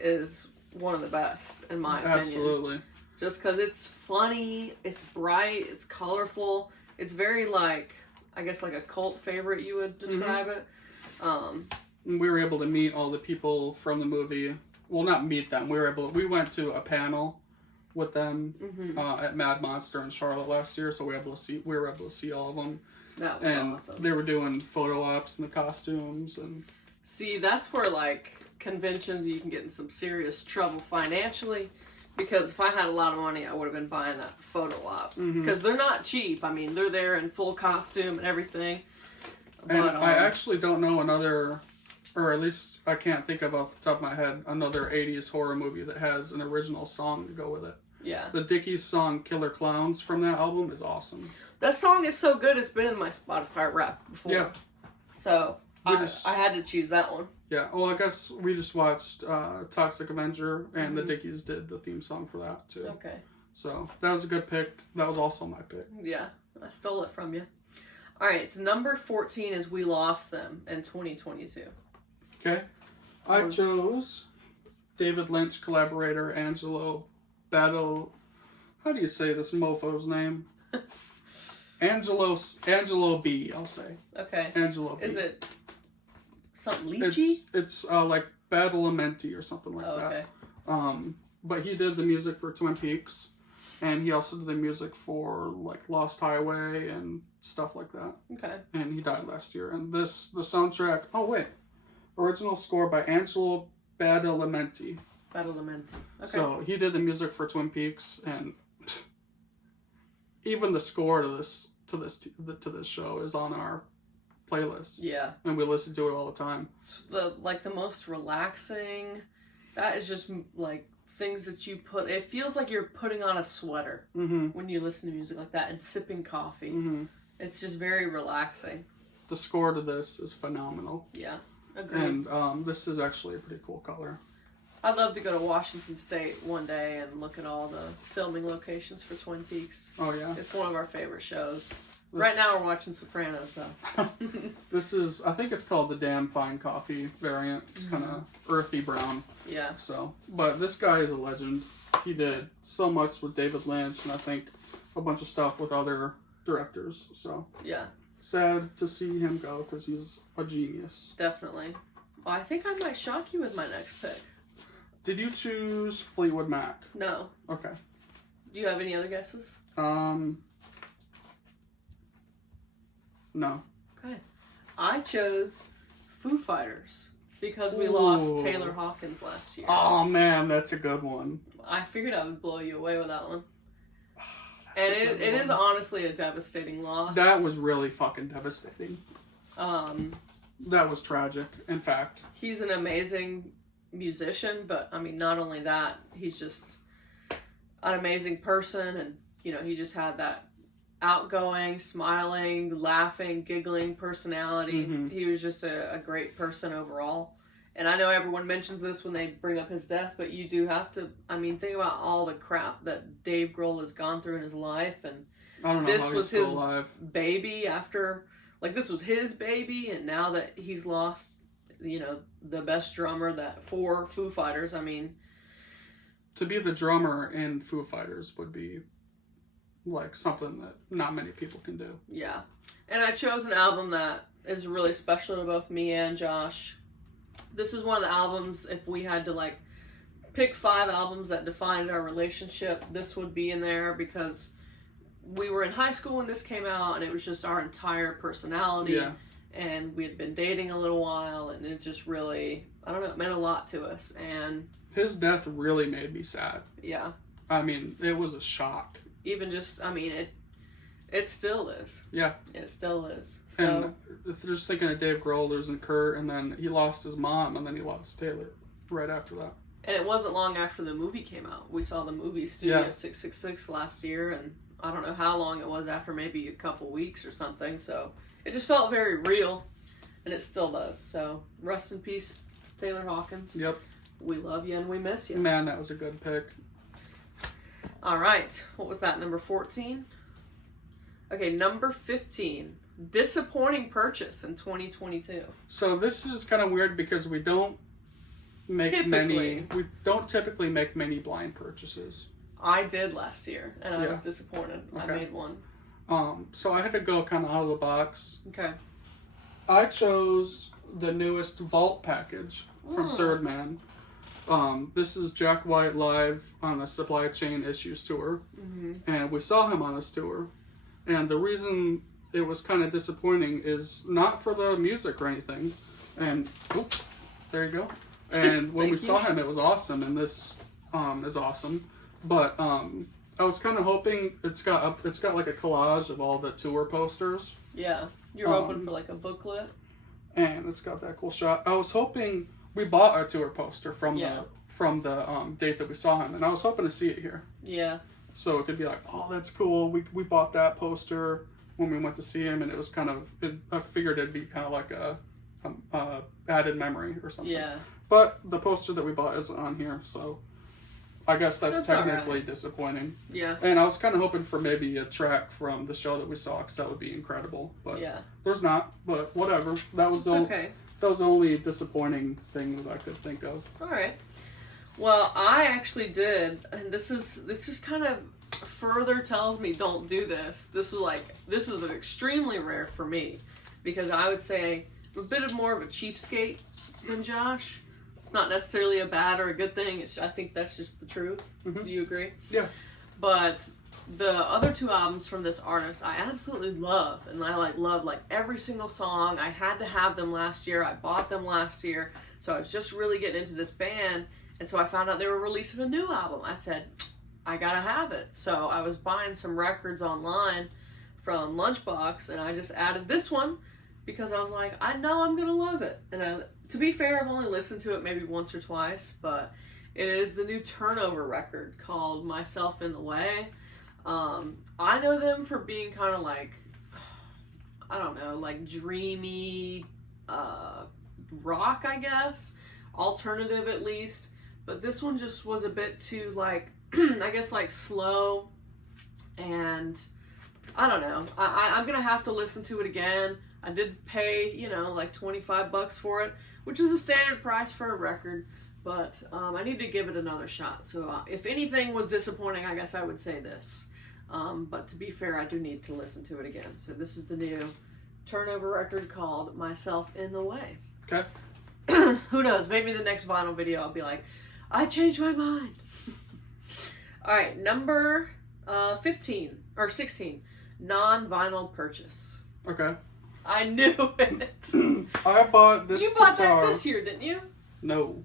is one of the best, in my opinion. Absolutely. Just because it's funny, it's bright, it's colorful. It's very like, I guess like a cult favorite, you would describe it. We were able to meet all the people from the movie. Well, not meet them. We went to a panel with them at Mad Monster in Charlotte last year, so we were able to see all of them. That was awesome. They were doing photo ops in the costumes and. See, that's where like conventions you can get in some serious trouble financially, because if I had a lot of money, I would have been buying that photo op because they're not cheap. I mean, they're there in full costume and everything. And I actually don't know another, or at least I can't think of off the top of my head, another 80s horror movie that has an original song to go with it. Yeah. The Dickies song Killer Clowns from that album is awesome. That song is so good, it's been in my Spotify Wrapped before. Yeah. So, I had to choose that one. Yeah, well, I guess we just watched Toxic Avenger, and the Dickies did the theme song for that, too. Okay. So, that was a good pick. That was also my pick. Yeah, I stole it from you. Alright, so number 14 is We Lost Them in 2022. Okay. I chose David Lynch collaborator Angelo Battle... How do you say this mofo's name? Angelo B, I'll say. Okay. Angelo B. Is it something lychee? It's like Badalamenti or something like that. Okay. But he did the music for Twin Peaks, and he also did the music for like Lost Highway and stuff like that. Okay. And he died last year. And the soundtrack. Oh wait, original score by Angelo Badalamenti. Badalamenti. Okay. So he did the music for Twin Peaks, and even the score to this to this show is on our playlist. Yeah. And we listen to it all the time. It's the most relaxing. That is just like things that you put. It feels like you're putting on a sweater when you listen to music like that and sipping coffee. It's just very relaxing. The score to this is phenomenal. Yeah, agreed. And this is actually a pretty cool color. I'd love to go to Washington State one day and look at all the filming locations for Twin Peaks. Oh, yeah? It's one of our favorite shows. Right now we're watching Sopranos, though. This is, I think it's called the Damn Fine Coffee variant. It's kind of earthy brown. Yeah. So, but this guy is a legend. He did so much with David Lynch, and I think a bunch of stuff with other directors. So, yeah. Sad to see him go because he's a genius. Definitely. Well, I think I might shock you with my next pick. Did you choose Fleetwood Mac? No. Okay. Do you have any other guesses? No. Okay. I chose Foo Fighters because we lost Taylor Hawkins last year. Oh, man, that's a good one. I figured I would blow you away with that one. And it is honestly a devastating loss. That was really fucking devastating. That was tragic, in fact. He's an amazing musician, but I mean, not only that, he's just an amazing person, and you know, he just had that outgoing, smiling, laughing, giggling personality. He was just a great person overall. And I know everyone mentions this when they bring up his death, but you do have to, I mean, think about all the crap that Dave Grohl has gone through in his life, and I don't know this how was he's his still alive. baby after, like, this was his baby, and now that he's lost, you know, the best drummer for Foo Fighters, I mean, to be the drummer in Foo Fighters would be like something that not many people can do. Yeah. And I chose an album that is really special to both me and Josh. This is one of the albums, if we had to like pick 5 albums that defined our relationship, this would be in there because we were in high school when this came out, and it was just our entire personality. Yeah. And we had been dating a little while, and it just really, I don't know, it meant a lot to us. And his death really made me sad. yeah. I mean, it was a shock. Even just, I mean, it still is. Yeah. It still is. So, and just thinking of Dave Grohl losing Kurt, and then he lost his mom, and then he lost Taylor right after that. and it wasn't long after the movie came out. We saw the movie Studio 666 last year, and I don't know how long it was after, maybe a couple weeks or something. So it just felt very real, and it still does. So rest in peace, Taylor Hawkins. Yep. We love you and we miss you. Man, that was a good pick. All right. What was that, number 14? Okay, number 15. Disappointing purchase in 2022. So this is kind of weird because we don't typically make many blind purchases. I did last year, and I Yeah. was disappointed. Okay. I made one. So I had to go kind of out of the box. Okay. I chose the newest Vault package from Third Man. This is Jack White live on the Supply Chain Issues tour, and we saw him on this tour. And the reason it was kind of disappointing is not for the music or anything. And there you go. And when we saw him, it was awesome, and this is awesome. But I was kind of hoping it's got like a collage of all the tour posters. Yeah, you're open for like a booklet. And it's got that cool shot. I was hoping we bought a tour poster from the date that we saw him, and I was hoping to see it here. Yeah. So it could be like, oh, that's cool. We bought that poster when we went to see him, and it was kind of. I figured it'd be kind of like a added memory or something. Yeah. But the poster that we bought isn't on here, so I guess that's technically right. Disappointing. Yeah. And I was kind of hoping for maybe a track from the show that we saw, because that would be incredible. But there's not. But whatever. That was okay. That was the only disappointing thing that I could think of. All right. Well, I actually did, and this just kind of further tells me don't do this. This is extremely rare for me, because I would say I'm a bit more of a cheapskate than Josh. It's not necessarily a bad or a good thing. I think that's just the truth. Mm-hmm. Do you agree? Yeah. But the other 2 albums from this artist, I absolutely love, and I love every single song. I had to have them last year. I bought them last year, so I was just really getting into this band, and so I found out they were releasing a new album. I said, I gotta have it. So I was buying some records online, from Lunchbox, and I just added this one because I was like, I know I'm gonna love it. And to be fair, I've only listened to it maybe once or twice, but it is the new Turnover record called Myself in the Way. I know them for being kind of like, I don't know, like dreamy rock, I guess, alternative at least. But this one just was a bit too like, I guess like slow, and I don't know. I'm gonna have to listen to it again. I did pay, you know, like $25 for it, which is a standard price for a record, but I need to give it another shot. So if anything was disappointing, I guess I would say this. But to be fair, I do need to listen to it again. So this is the new Turnover record called Myself in the Way. Okay. Who knows? Maybe the next vinyl video I'll be like, I changed my mind. All right, number 15 or 16, non-vinyl purchase. Okay. I knew it. I bought this. You bought guitar. that this year, didn't you? No.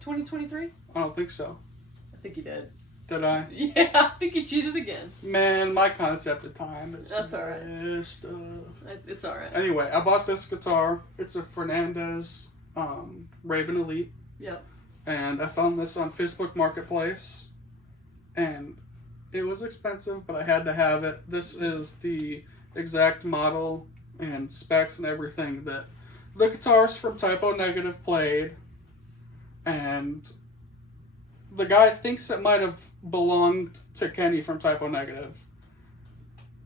2023? I don't think so. I think you did. Did I? Yeah, I think you cheated again. Man, my concept of time is That's all right. messed up. It's all right. Anyway, I bought this guitar. It's a Fernandez Raven Elite. Yep. And I found this on Facebook Marketplace. And it was expensive, but I had to have it. This is the exact model and specs and everything that the guitars from Typo Negative played. And the guy thinks it might have belonged to Kenny from Typo Negative.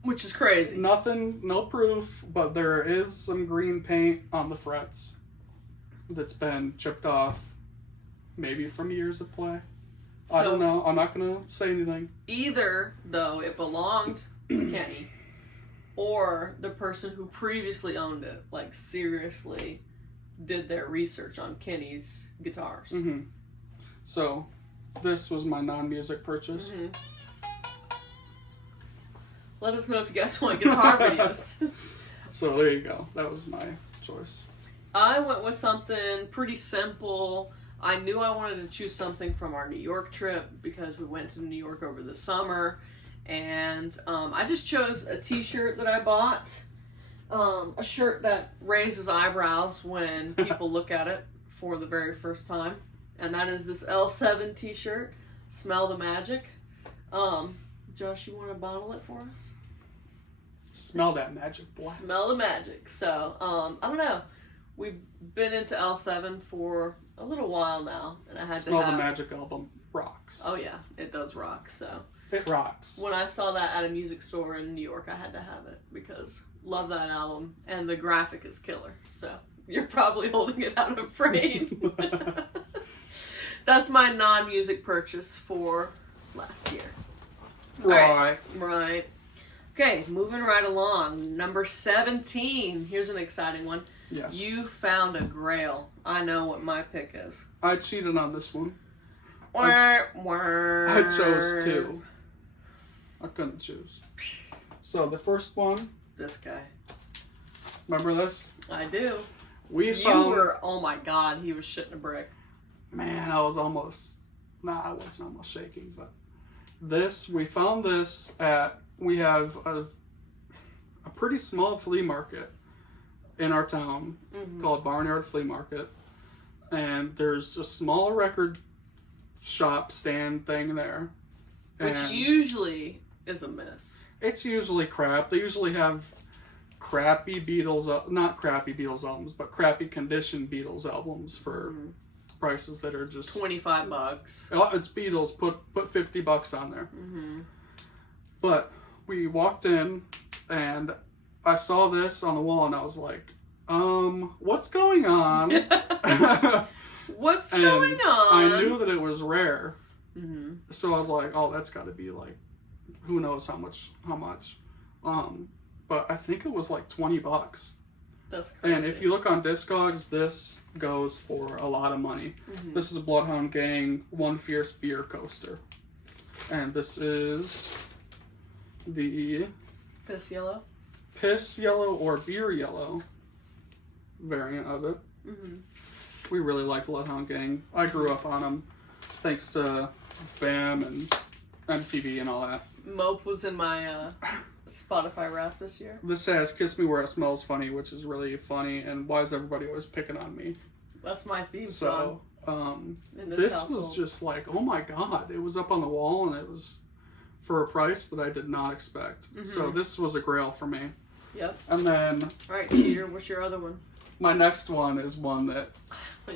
Which is crazy. Nothing, no proof, but there is some green paint on the frets that's been chipped off, maybe from years of play. So, I don't know. I'm not going to say anything. Either, though, it belonged to Kenny, or the person who previously owned it, like, seriously did their research on Kenny's guitars. Mm-hmm. So, this was my non-music purchase. Mm-hmm. Let us know if you guys want guitar videos. So, there you go. That was my choice. I went with something pretty simple. I knew I wanted to choose something from our New York trip because we went to New York over the summer. And I just chose a t-shirt that I bought. A shirt that raises eyebrows when people look at it for the very first time. And that is this L7 t-shirt. Smell the Magic. Josh, you want to bottle it for us? Smell that magic, boy. Smell the magic. So, I don't know. We've been into L7 for a little while now, and I had Smell to have... the Magic album rocks. Oh yeah, it does rock. So it rocks. when I saw that at a music store in New York, I had to have it because love that album, and the graphic is killer. So you're probably holding it out of frame. That's my non-music purchase for last year. Right. Right. Okay, moving right along. Number 17. Here's an exciting one. Yeah. You found a Grail. I know what my pick is. I cheated on this one. I I chose two. I couldn't choose. So the first one. This guy. Remember this? I do. We You found. were, oh my god, he was shitting a brick. Man, I was almost. Nah, I wasn't almost shaking, but this, we found this at. We have a pretty small flea market in our town called Barnyard Flea Market. And there's a small record shop stand thing there. Which usually is a miss. It's usually crap. They usually have crappy Beatles, not crappy Beatles albums, but crappy condition Beatles albums for prices that are just $25. Oh, it's Beatles. Put $50 on there. Mm-hmm. But we walked in and I saw this on the wall and I was like, what's going on? What's going on? I knew that it was rare. Mm-hmm. So I was like, oh, that's got to be like, who knows how much. But I think it was like $20. That's crazy. And if you look on Discogs, this goes for a lot of money. Mm-hmm. This is a Bloodhound Gang One Fierce Beer Coaster. And this is the Piss yellow? Piss Yellow or Beer Yellow variant of it. Mm-hmm. We really like Bloodhound Gang. I grew up on them thanks to BAM and MTV and all that. Mope was in my Spotify Wrapped this year. This has "Kiss Me Where It Smells Funny," which is really funny. And why is everybody always picking on me? That's my theme song. This was just like, oh my god! It was up on the wall, and it was for a price that I did not expect. So this was a grail for me. Yep. And then, all right, cheater. What's your other one? My next one is one that,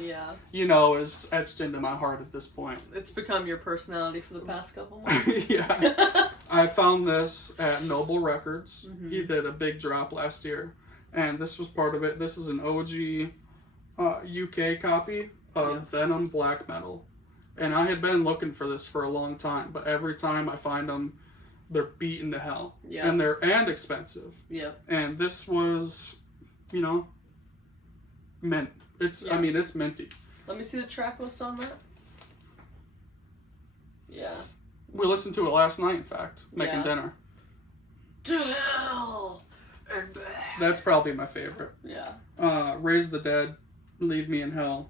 yeah, is etched into my heart at this point. It's become your personality for the past couple months. Yeah. I found this at Noble Records. He did a big drop last year, and this was part of it. This is an OG UK copy of Venom Black Metal, and I had been looking for this for a long time, but every time I find them, they're beaten to hell. Yeah. And they're expensive. Yeah. And this was, mint. It's it's minty. Let me see the track list on that. Yeah. We listened to it last night, in fact, making dinner. To hell and back. That's probably my favorite. Yeah. Raise the Dead, Leave Me in Hell.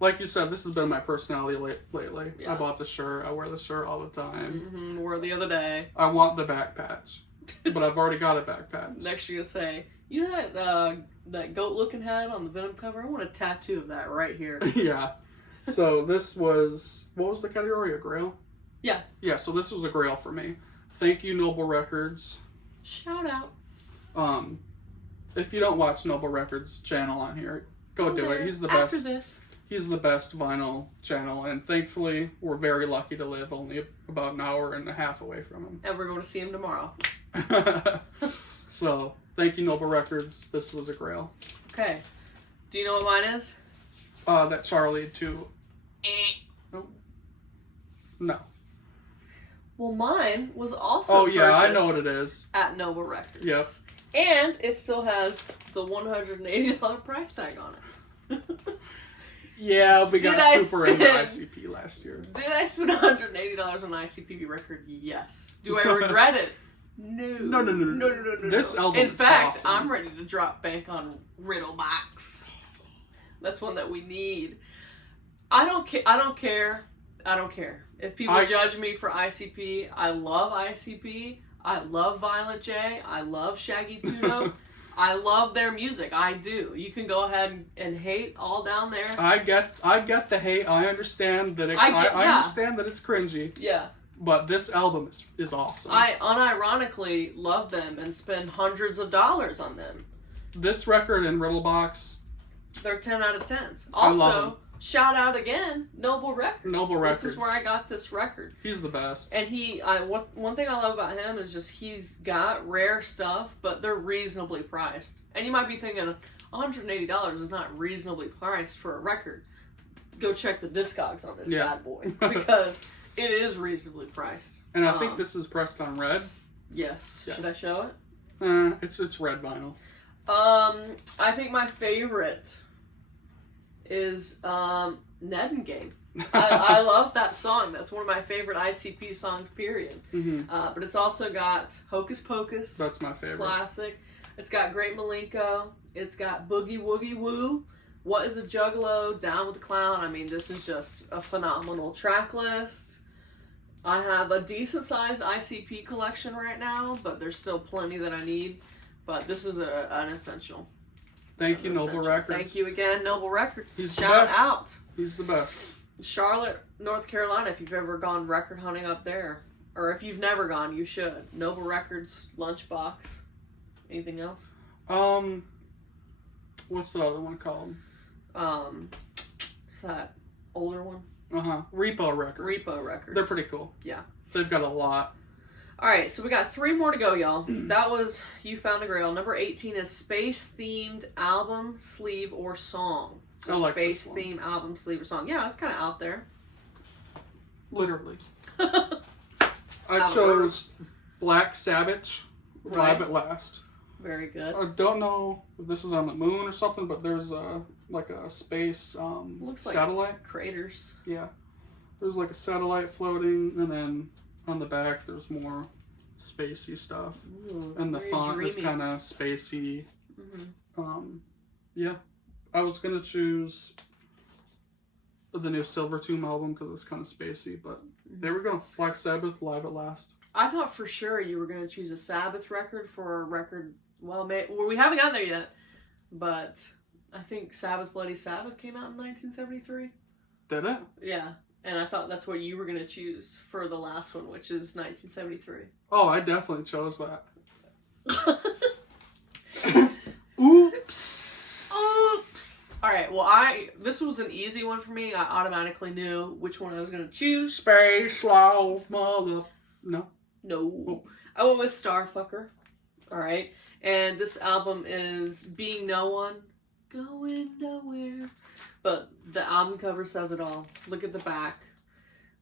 Like you said, this has been my personality lately. Yeah. I bought the shirt. I wear the shirt all the time. Wore the other day. I want the back patch, but I've already got a back patch. Next you're going to say, you know that goat-looking head on the Venom cover? I want a tattoo of that right here. Yeah. So this was, what was the category? A grail? Yeah. Yeah, so this was a grail for me. Thank you, Noble Records. Shout out. If you don't watch Noble Records channel on here, go do it. He's the best. After this. He's the best vinyl channel, and thankfully, we're very lucky to live only about an hour and a half away from him. And we're going to see him tomorrow. So, thank you, Noble Records. This was a grail. Okay. Do you know what mine is? That Charlie too. Nope. No. Well, mine was also Oh, yeah, I know what it is. At Noble Records. Yep. And it still has the $180 price tag on it. Yeah, we got super into ICP last year. Did I spend $180 on an ICP record? Yes. Do I regret it? No. No. This album In fact, awesome. I'm ready to drop bank on Riddlebox. That's one that we need. I don't care. If people judge me for ICP, I love ICP. I love Violent J. I love Shaggy Two Note. I love their music. I do. You can go ahead and hate all down there. I get the hate. I understand that I understand that it's cringy. Yeah. But this album is awesome. I unironically love them and spend hundreds of dollars on them. This record and Riddlebox, they're 10 out of 10s. I love them. Also, shout out again, Noble Records. Noble Records. This is where I got this record. He's the best. And one thing I love about him is just he's got rare stuff, but they're reasonably priced. And you might be thinking, $180 is not reasonably priced for a record. Go check the discogs on this bad boy. Because it is reasonably priced. And I think this is pressed on red. Yes. Yeah. Should I show it? It's red vinyl. I think my favorite is Nedengame. I love that song. That's one of my favorite ICP songs, period. But it's also got Hocus Pocus. That's my favorite. Classic. It's got Great Malenko. It's got Boogie Woogie Woo. What is a Juggalo? Down with the Clown. I mean, this is just a phenomenal track list. I have a decent sized ICP collection right now, but there's still plenty that I need. But this is an essential. Thank you, Noble Records. Thank you again, Noble Records. He's Shout out. He's the best. Charlotte, North Carolina, if you've ever gone record hunting up there. Or if you've never gone, you should. Noble Records, Lunchbox. Anything else? What's the other one called? It's that older one. Repo Records. They're pretty cool. Yeah. They've got a lot. Alright, so we got 3 more to go, y'all. That was You Found a Grail. Number 18 is Space-Themed Album, Sleeve, or Song. So I like Space-Themed Album, Sleeve, or Song. Yeah, it's kind of out there. Literally. I chose Black Sabbath, Live at Last. Very good. I don't know if this is on the moon or something, but there's a space looks satellite. Like craters. Yeah. There's like a satellite floating, and then on the back there's more spacey stuff. Ooh, and the font is kind of spacey. Yeah. I was going to choose the new Silver Tomb album because it's kind of spacey, but there we go. Black Sabbath, Live at Last. I thought for sure you were going to choose a Sabbath record for a record. Well, we haven't gotten there yet, but I think Sabbath Bloody Sabbath came out in 1973. Did it? Yeah, and I thought that's what you were going to choose for the last one, which is 1973. Oh, I definitely chose that. Oops. Oops. All right. Well, this was an easy one for me. I automatically knew which one I was going to choose. Space Love Mother. No. No. I went with Starfucker. All right. And this album is Being No One, Going Nowhere. But the album cover says it all. Look at the back.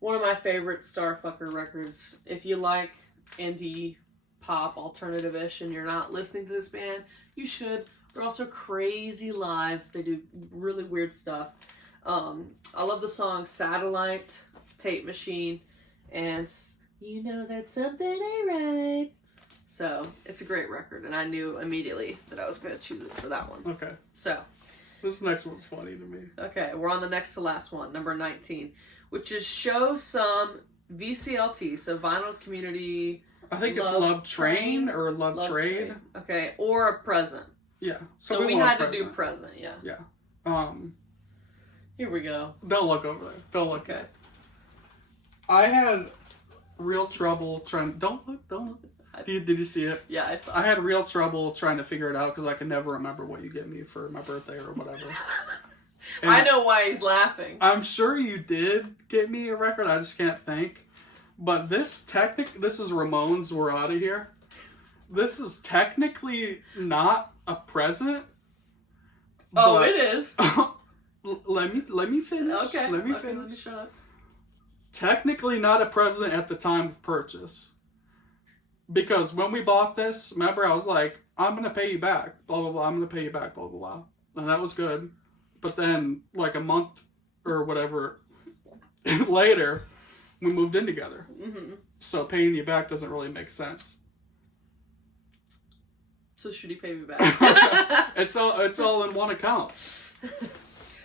One of my favorite Starfucker records. If you like indie pop, alternative-ish, and you're not listening to this band, you should. They're also crazy live. They do really weird stuff. I love the song Satellite, Tape Machine, and You Know That Something Ain't Right. So, it's a great record, and I knew immediately that I was going to choose it for that one. Okay. So. This next one's funny to me. Okay, we're on the next to last one, number 19, which is Show Some VCLT, so Vinyl Community... I think it's Love Train or Love Trade. Train. Okay, or a Present. Yeah. So we had to do Present, yeah. Yeah. Here we go. Don't look over there. Don't look. Okay. I had real trouble trying... Don't look. Did you see it? Yeah, I saw it. I had real trouble trying to figure it out because I could never remember what you get me for my birthday or whatever. I know why he's laughing. I'm sure you did get me a record. I just can't think. But this is Ramones, We're Outta Here. This is technically not a present. Oh, it is. let me finish. Okay. Let me shut up. Technically not a present at the time of purchase. Because when we bought this, remember I was like, I'm going to pay you back, blah, blah, blah, I'm going to pay you back, blah, blah, blah. And that was good. But then, like a month or whatever later, we moved in together. Mm-hmm. So paying you back doesn't really make sense. So should he pay me back? It's all in one account.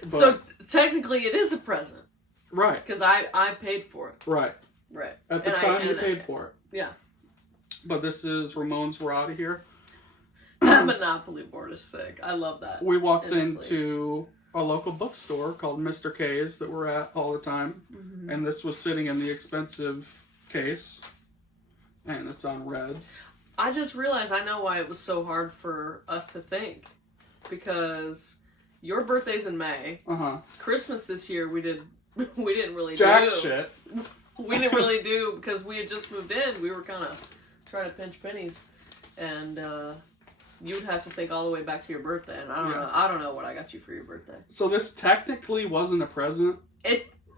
But, so technically it is a present. Right. Because I paid for it. Right. Right. At the time you paid for it. Yeah. But this is Ramones, We're Outta Here. That Monopoly board is sick. I love that. We walked into a local bookstore called Mr. K's that we're at all the time. Mm-hmm. And this was sitting in the expensive case. And it's on red. I just realized I know why it was so hard for us to think. Because your birthday's in May. Uh-huh. Christmas this year we didn't really Jack shit. We didn't really do because we had just moved in. We were kind of trying to pinch pennies. And you would have to think all the way back to your birthday. And I don't know what I got you for your birthday. So this technically wasn't a present?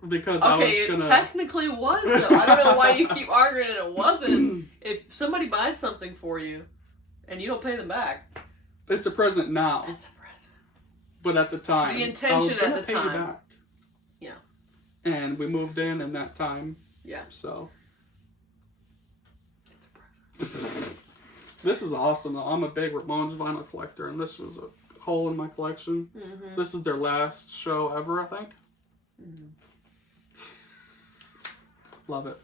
Because it technically was, though. I don't know why you keep arguing it wasn't. If somebody buys something for you and you don't pay them back, it's a present now. It's a present. But at the time, the intention at the pay time. You back. Yeah. And we moved in that time. Yeah. So. It's a present. This is awesome, though. I'm a big Ramones vinyl collector, and this was a hole in my collection. Mm-hmm. This is their last show ever, I think. Mm-hmm. Love it.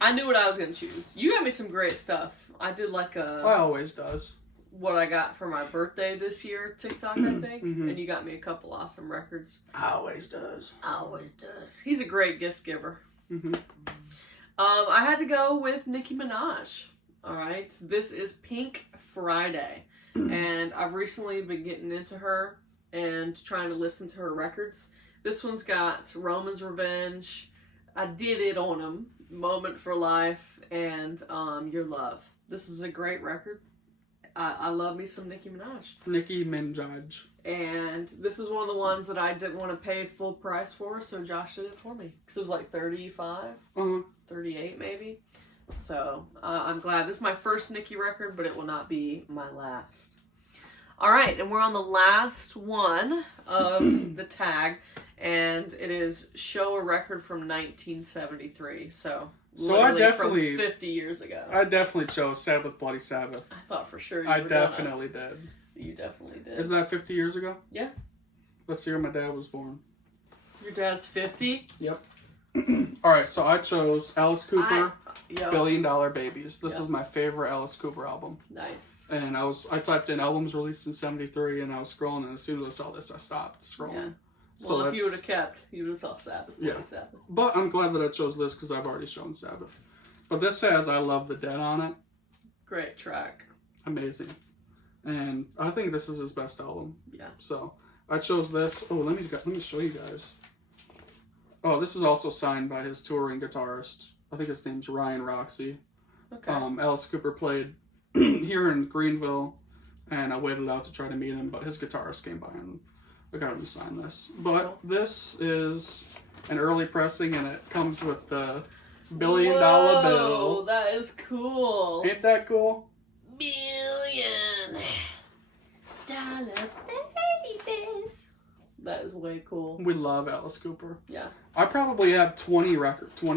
I knew what I was going to choose. You got me some great stuff. I did like I always does. What I got for my birthday this year TikTok, I think. Mm-hmm. And you got me a couple awesome records. Always does. Always does. He's a great gift giver. Mm-hmm. I had to go with Nicki Minaj. All right. This is Pink Friday. And I've recently been getting into her and trying to listen to her records. This one's got Roman's Revenge, I Did It on Him, Moment for Life, and Your Love. This is a great record. I love me some Nicki Minaj. Nicki Minaj. And this is one of the ones that I didn't want to pay full price for, so Josh did it for me. Because it was like $35, 38 maybe. So I'm glad. This is my first Nicki record, but it will not be my last. All right, and we're on the last one of the tag, and it is Show a Record from 1973. So I definitely from 50 years ago. I definitely chose Sabbath Bloody Sabbath. I thought for sure I definitely did. You definitely did. Isn't that 50 years ago? Yeah. Let's see when my dad was born. Your dad's 50? Yep. Alright, so I chose Alice Cooper, Yep. Billion Dollar Babies. This Yep. is my favorite Alice Cooper album. Nice. And I typed in albums released in 73 and I was scrolling, and as soon as I saw this, I stopped scrolling. Yeah. So Well, if you would have kept, you would have saw Sabbath. Yeah. Sabbath. But I'm glad that I chose this because I've already shown Sabbath. But this has I Love the Dead on it. Great track. Amazing. And I think this is his best album. Yeah. So I chose this. Oh, let me show you guys. Oh, this is also signed by his touring guitarist. I think his name's Ryan Roxy. Okay. Alice Cooper played here in Greenville, and I waited out to try to meet him, but his guitarist came by and I got him to sign this. But this is an early pressing, and it comes with the $1 billion bill. That is cool. Ain't that cool? $1 billion babies. That is way cool. We love Alice Cooper. Yeah. I probably have 20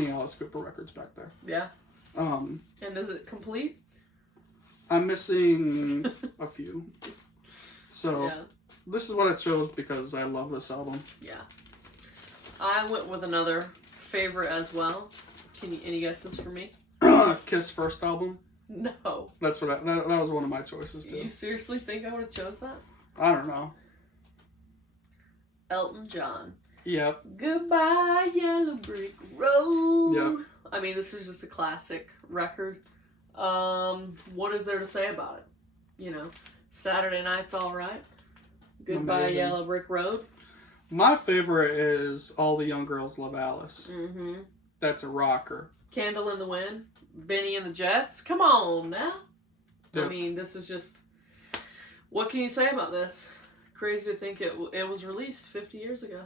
Alice Cooper records back there. Yeah. Um, And is it complete? I'm missing a few. So Yeah. this is what I chose because I love this album. Yeah. I went with another favorite as well. Any guesses for me? Kiss first album. No. That's what that was one of my choices too. You seriously think I would have chose that? I don't know. Elton John. Yep. Goodbye, Yellow Brick Road. Yep. I mean, this is just a classic record. What is there to say about it? You know, Saturday Night's All Right. Goodbye, Amazing. Yellow Brick Road. My favorite is All the Young Girls Love Alice. Mm-hmm. That's a rocker. Candle in the Wind. Benny and the Jets. Come on now. Yep. I mean, this is just... What can you say about this? Crazy to think it was released 50 years ago.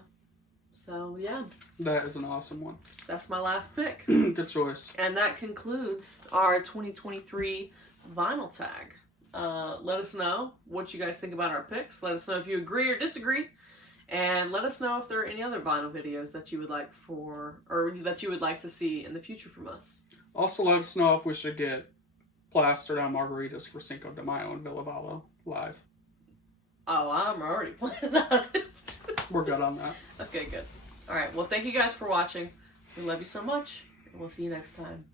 So, yeah. That is an awesome one. That's my last pick. Good choice. And that concludes our 2023 vinyl tag. Let us know what you guys think about our picks. Let us know if you agree or disagree. And let us know if there are any other vinyl videos that you would like that you would like to see in the future from us. Also, let us know if we should get plastered on margaritas for Cinco de Mayo in Villavallo live. Oh, I'm already planning on it. We're good on that. Okay, good. All right. Well, thank you guys for watching. We love you so much, and we'll see you next time.